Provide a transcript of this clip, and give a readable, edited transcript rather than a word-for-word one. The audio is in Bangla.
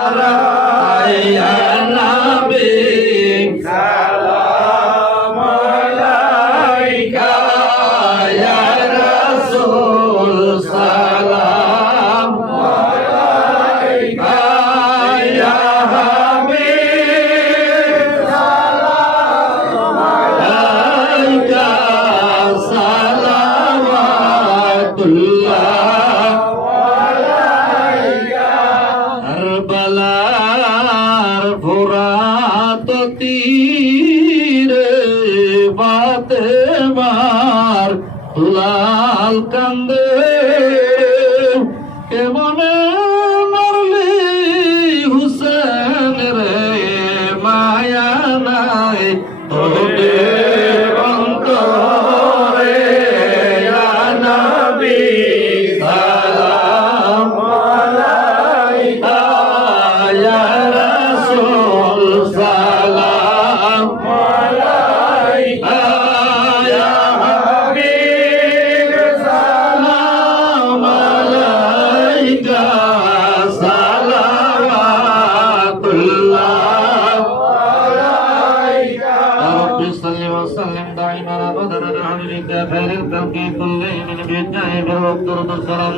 Ya Nabi salam alaika, ya Rasul salam alaika, ya Habib salam alaika, salawatullah কারবালার ফোরাত তীরে ফাতেমার লাল কান্দে কেমনে মরলি হুসেন রে মায়া নাই তোদের অন্তরে ইয়া নবী সালাম আলাইকা, ya Rasul salam alaika, ya Habib salam alaika, salawatullah alaika. Rabbi salli wa sallim da'iman abadan ala habibilka khairil khalqi kullihim min bid'ah wa abdur salam